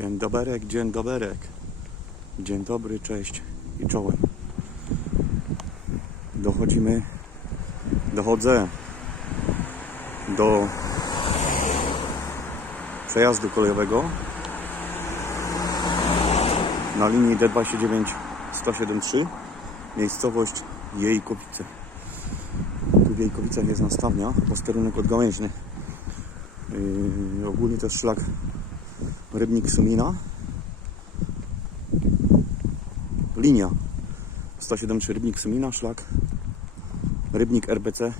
Dzień doberek, dzień doberek. Dzień dobry, cześć i czołem. Dochodzimy, dochodzę do przejazdu kolejowego na linii D29 173 miejscowość Jejkowice. Tu w Jejkowicach jest nastawnia, posterunek odgałęźny. Yy, ogólnie to jest szlak Rybnik Sumina. Linia 173 Rybnik Sumina, szlak Rybnik RBC,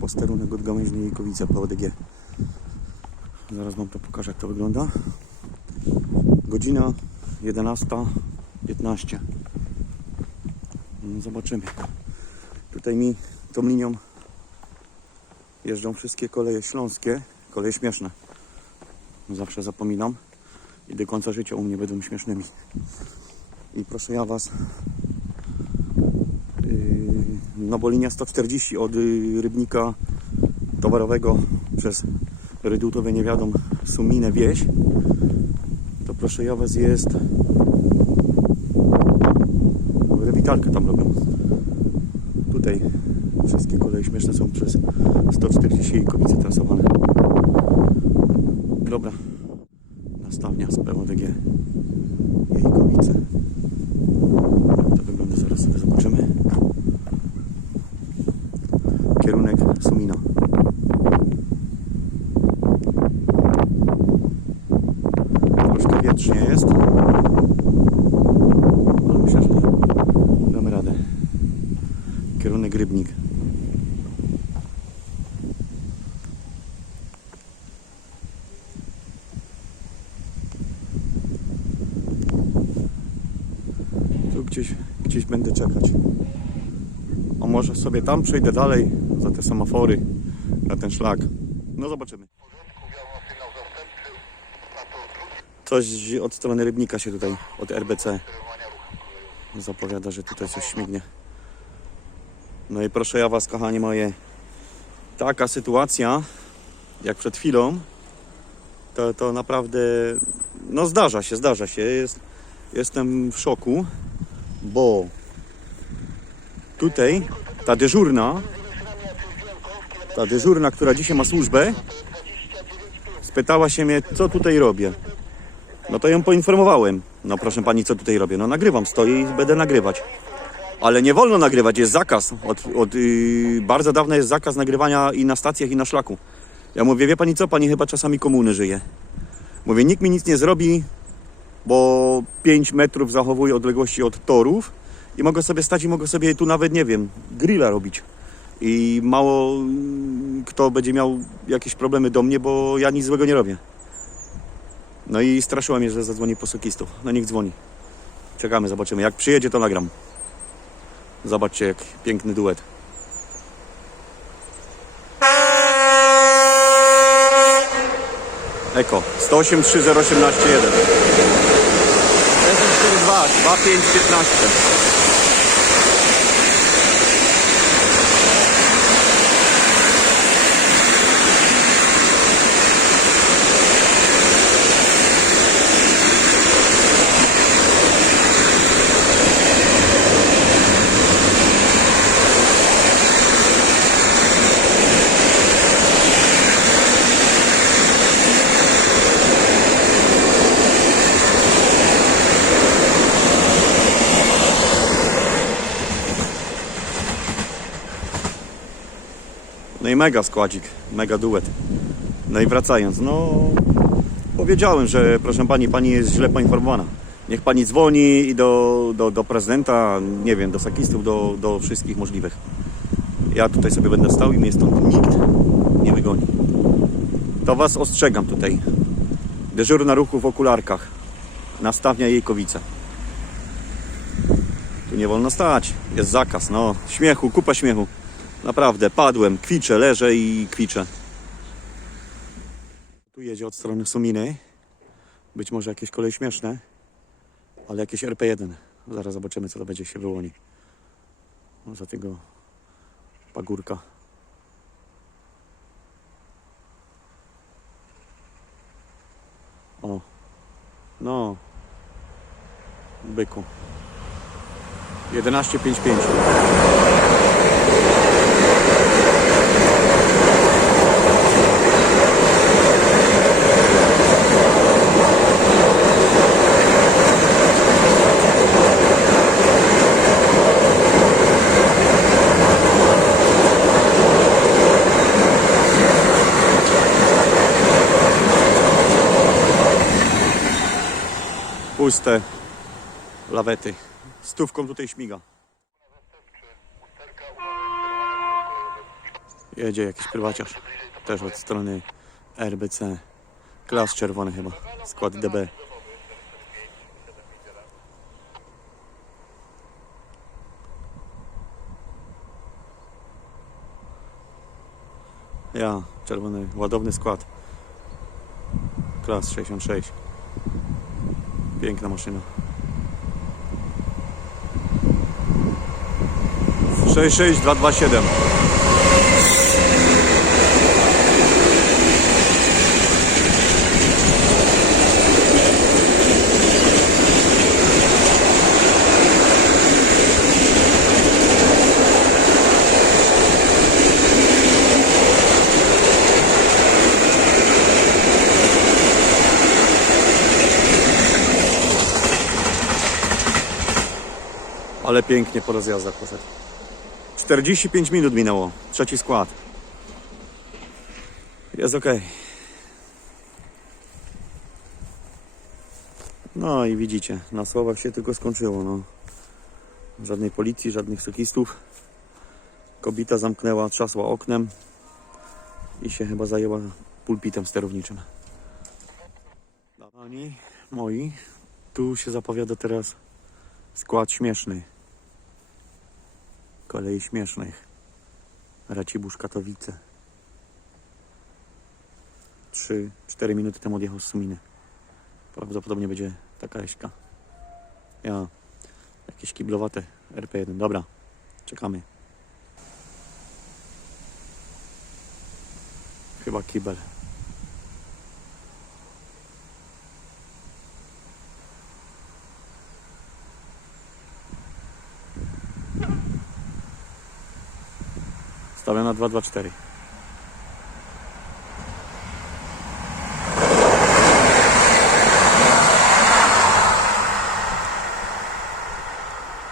posterunek od gałęźni Jejkowice PODG. Zaraz Wam to pokażę, jak to wygląda. Godzina 11.15. No, Zobaczymy. Tutaj mi tą linią jeżdżą wszystkie koleje śląskie, koleje śmieszne. Zawsze zapominam i do końca życia u mnie będą śmiesznymi. I proszę ja Was, yy, no bo linia 140 od yy, Rybnika Towarowego przez Redutowe nie wiadomo Suminę Wieś, to proszę ja Was jest rewitalkę tam robią. Tutaj wszystkie koleje śmieszne są przez 140 i kobice trasowane. Dobra. Nastawnia z PODG. Jejkowice. Jak to wygląda zaraz sobie zobaczymy. Kierunek Sumina. Troszkę wietrznie jest. Ale myślę, że damy radę. Kierunek Rybnik. Tu gdzieś, gdzieś będę czekać. A może sobie tam przejdę dalej za te semafory, na ten szlak. No zobaczymy. Coś od strony Rybnika się tutaj, od RBC zapowiada, że tutaj coś śmignie. No i proszę ja Was, kochani moje, taka sytuacja, jak przed chwilą, to, to naprawdę, no zdarza się, zdarza się. Jest, jestem w szoku, bo tutaj ta dyżurna, ta dyżurna, która dzisiaj ma służbę, spytała się mnie, co tutaj robię. No to ją poinformowałem. No proszę pani, co tutaj robię? No nagrywam, stoję i będę nagrywać. Ale nie wolno nagrywać, jest zakaz. Od, od yy, bardzo dawna jest zakaz nagrywania i na stacjach, i na szlaku. Ja mówię, wie pani co, pani chyba czasami komuny żyje. Mówię, nikt mi nic nie zrobi, bo 5 metrów zachowuję odległości od torów i mogę sobie stać i mogę sobie tu nawet, nie wiem, grilla robić. I mało mm, kto będzie miał jakieś problemy do mnie, bo ja nic złego nie robię. No i straszyła mnie, że zadzwoni po sokistów. No niech dzwoni. Czekamy, zobaczymy. Jak przyjedzie, to nagram. Zobaczcie, jak piękny duet. Eko 108 3018 1 42 25 mega składzik, mega duet. No i wracając, no powiedziałem, że proszę pani, pani jest źle poinformowana. Niech pani dzwoni i do, do, do prezydenta, nie wiem, do sakistów, do, do wszystkich możliwych. Ja tutaj sobie będę stał i mnie stąd nikt nie wygoni. To was ostrzegam tutaj. Dyżurna ruchu w okularkach. Nastawnia Jejkowice. Tu nie wolno stać. Jest zakaz, no. Śmiechu, kupa śmiechu. Naprawdę, padłem, kwiczę, leżę i kwiczę. Tu jedzie od strony Suminy. Być może jakieś kolej śmieszne, ale jakieś RP1. Zaraz zobaczymy, co to będzie się wyłoni. No, za tego pagórka. O, No. Byku. 11.55. Puste lawety. Stówką tutaj śmiga. Jedzie jakiś prywaciarz. Też od strony RBC. Klas czerwony chyba. Skład DB. Ja, czerwony, ładowny skład. Klas 66. Piękna maszyna. 66227. Ale pięknie po rozjazdach poszedł. 45 minut minęło. Trzeci skład. Jest ok. No i widzicie, na słowach się tylko skończyło. No. Żadnej policji, żadnych sukistów. Kobieta zamknęła, trzasła oknem i się chyba zajęła pulpitem sterowniczym. Pani moi, tu się zapowiada teraz skład śmieszny kolei śmiesznych. Racibórz Katowice. 3-4 minuty temu odjechał z Suminy. Prawdopodobnie będzie taka jaśka. Ja. Jakieś kiblowate RP1. Dobra. Czekamy. Chyba kibel. Stawiam na 224.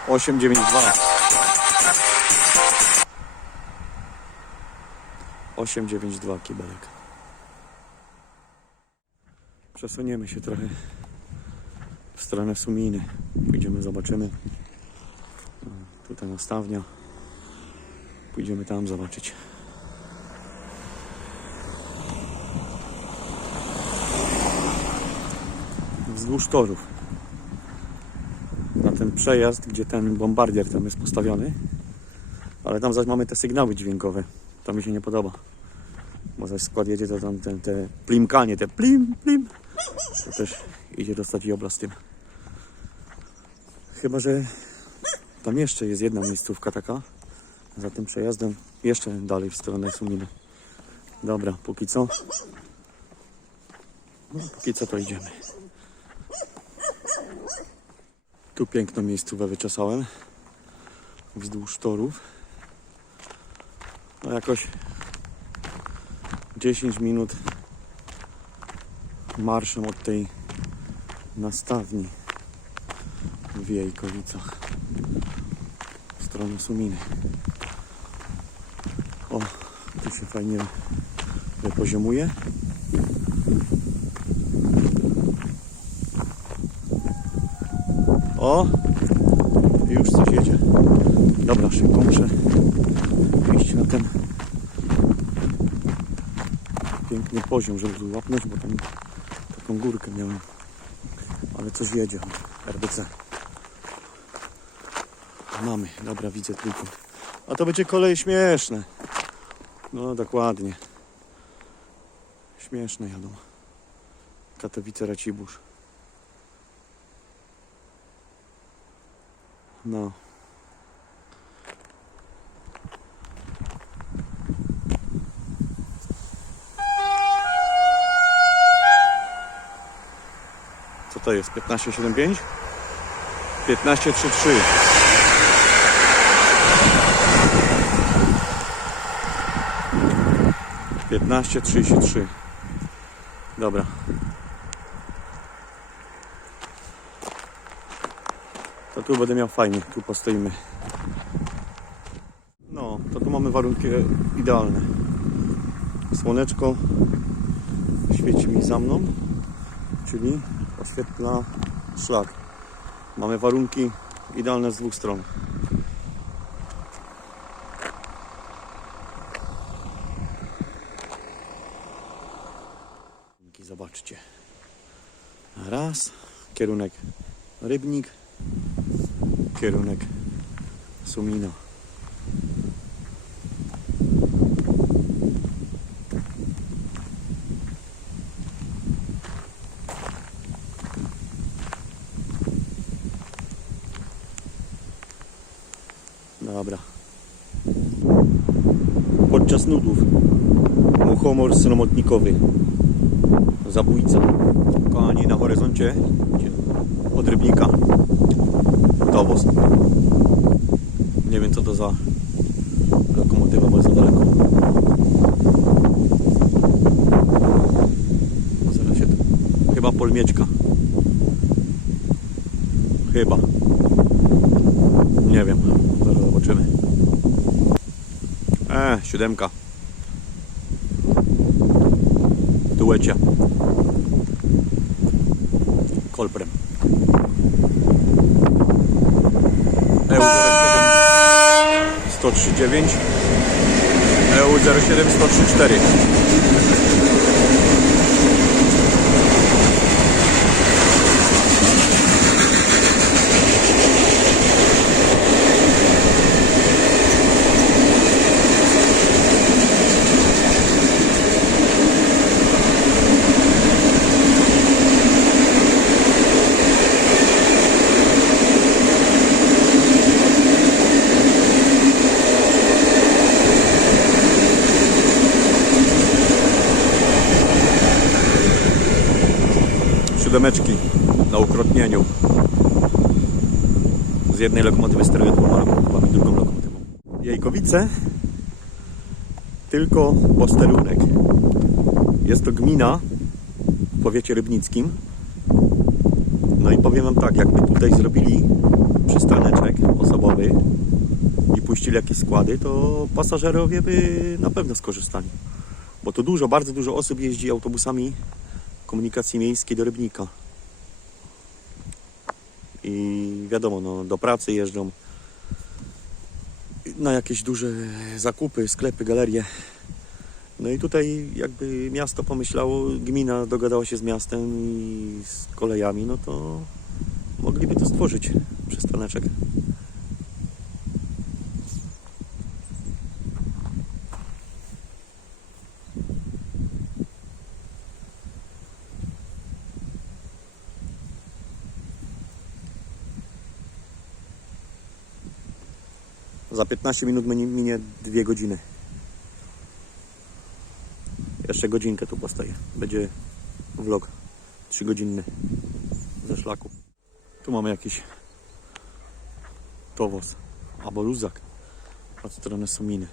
Osiem dziewięć dwa. Osiem dziewięć dwa kibelek. Przesuniemy się trochę w stronę Suminy. Pójdziemy, zobaczymy. Tutaj nastawnia. Pójdziemy tam zobaczyć. Wzdłuż torów. Na ten przejazd, gdzie ten bombardier tam jest postawiony. Ale tam zaś mamy te sygnały dźwiękowe. To mi się nie podoba. Bo zaś skład jedzie, to tam te, plimkanie, te plim, plim. To też idzie dostać i obraz tym. Chyba, że tam jeszcze jest jedna miejscówka taka za tym przejazdem jeszcze dalej w stronę Suminy. Dobra, póki co. No, póki co to idziemy. Tu piękną miejscówkę wyczesałem. Wzdłuż torów. No jakoś 10 minut marszem od tej nastawni w Jejkowicach w stronę Suminy. Tu się fajnie wypoziomuje. O, już coś jedzie. Dobra, szybko muszę iść na ten piękny poziom, żeby tu łapnąć, bo tam taką górkę miałem. Ale coś jedzie. RBC. Mamy, dobra, widzę trójkąt. A to będzie kolej śmieszne. No dokładnie. Śmieszne jadą. Katowice Racibórz. No. Co to jest? 15,75? 15,33. Piętnaście trzydzieści trzy. Dobra. To tu będę miał fajnie, tu postoimy. No, to tu mamy warunki idealne. Słoneczko świeci mi za mną, czyli oświetla szlak. Mamy warunki idealne z dwóch stron. Raz, kierunek Rybnik, kierunek Sumino. Dobra. Podczas nudów muchomor sromotnikowy. Zabójca. Kochani, na horyzoncie od rybnika dowóz. Nie wiem co to za lokomotywa, bo jest za daleko. No Zaraz się. Chyba polmieczka. Chyba. Nie wiem. Zaraz zobaczymy. E, siódemka. duecie Kolbrem. EU071 139 EU07134 ukrotnieniu. Z jednej lokomotywy steruję dwoma lokomotywami, drugą lokomotywą. Jejkowice tylko posterunek. Jest to gmina w powiecie rybnickim. No i powiem Wam tak, jakby tutaj zrobili przystaneczek osobowy i puścili jakieś składy, to pasażerowie by na pewno skorzystali. Bo tu dużo, bardzo dużo osób jeździ autobusami komunikacji miejskiej do Rybnika. I wiadomo, no, do pracy jeżdżą na jakieś duże zakupy, sklepy, galerie. No i tutaj jakby miasto pomyślało, gmina dogadała się z miastem i z kolejami, no to mogliby to stworzyć przystaneczek. Za 15 minut minie, minie 2 godziny. Jeszcze godzinkę tu postoję. Będzie vlog 3 godzinny ze szlaku. Tu mamy jakiś towoz albo luzak od strony Suminy.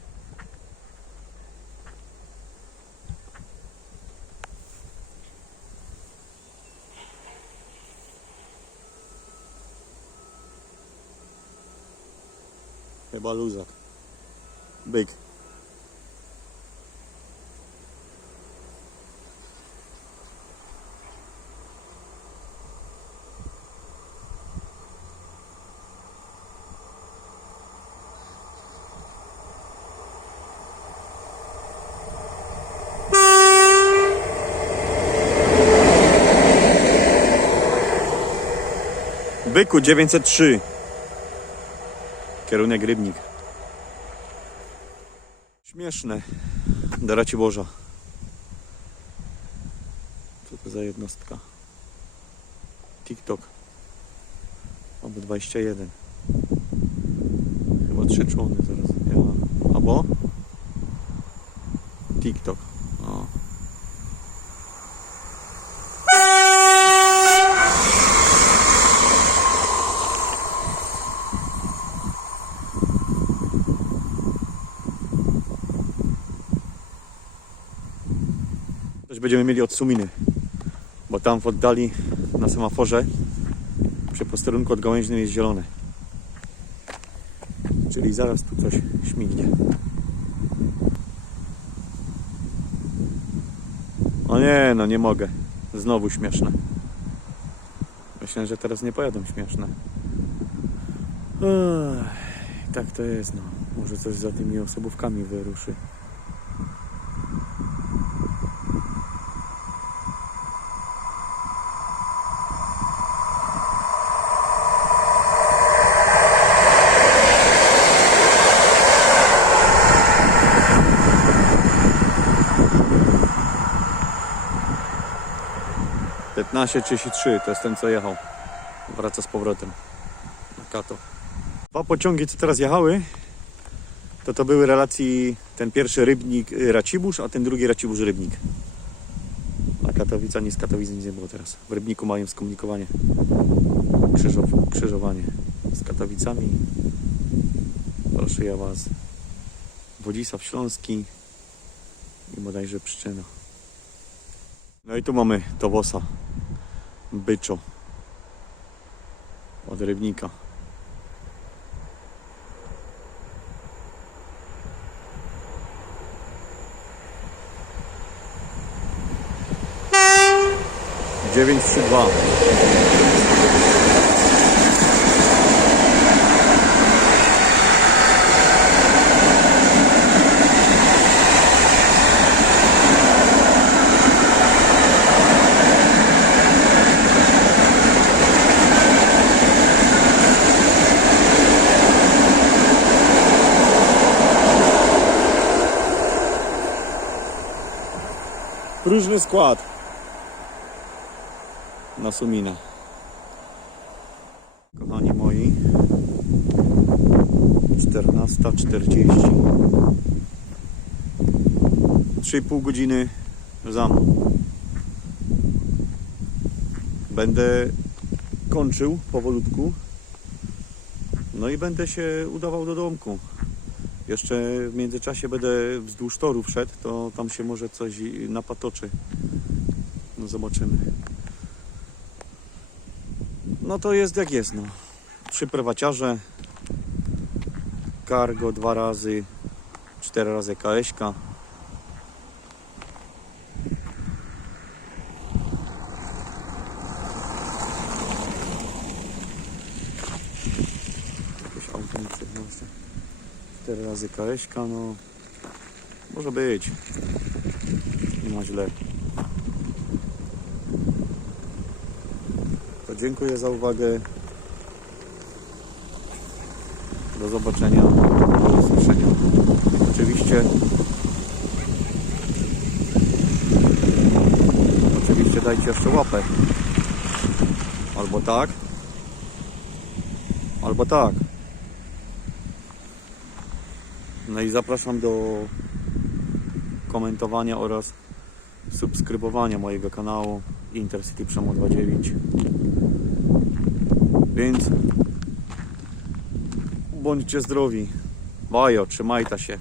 Chyba luzak. Byk. Byku 903. Kierunek Rybnik. Śmieszne. Daracie Boża. Co to za jednostka? TikTok. Albo 21. Chyba trzy człony zaraz. Ja. Albo? TikTok. Będziemy mieli od Suminy. Bo tam w oddali na semaforze przy posterunku od gałęźnym jest zielone. Czyli zaraz tu coś śmignie. O nie, no nie mogę. Znowu śmieszne. Myślę, że teraz nie pojadą śmieszne. Ech, tak to jest, no. Może coś za tymi osobówkami wyruszy. Piętnaście trzydzieści trzy, to jest ten co jechał. Wraca z powrotem na Kato. Dwa pociągi, co teraz jechały, to to były relacji ten pierwszy Rybnik y, Racibórz, a ten drugi Racibórz Rybnik. A Katowica, nie z Katowic nic nie było teraz. W Rybniku mają skomunikowanie. Krzyżow, krzyżowanie z Katowicami. Proszę ja Was. Wodzisław Śląski i bodajże Pszczyna. No i tu mamy Towosa. Byczo. Od Rybnika. Dziewięć trzy dwa. Próżny skład na Suminę. Kochani moi, 14.40 3,5 godziny za mną. Będę kończył powolutku. No i będę się udawał do domku. Jeszcze w międzyczasie będę wzdłuż torów szedł, to tam się może coś napatoczy. No zobaczymy. No to jest jak jest, no. Trzy prywaciarze. Cargo dwa razy, cztery razy KS-ka. Jakieś auto mi przed Cztery razy KS-ka, no. Może być. Nie ma źle. To dziękuję za uwagę. Do zobaczenia, do usłyszenia. Oczywiście Oczywiście dajcie jeszcze łapę. Albo tak. Albo tak. No i zapraszam do komentowania oraz subskrybowania mojego kanału Intercity Przemo 29. Więc bądźcie zdrowi. Bajo, trzymajcie się.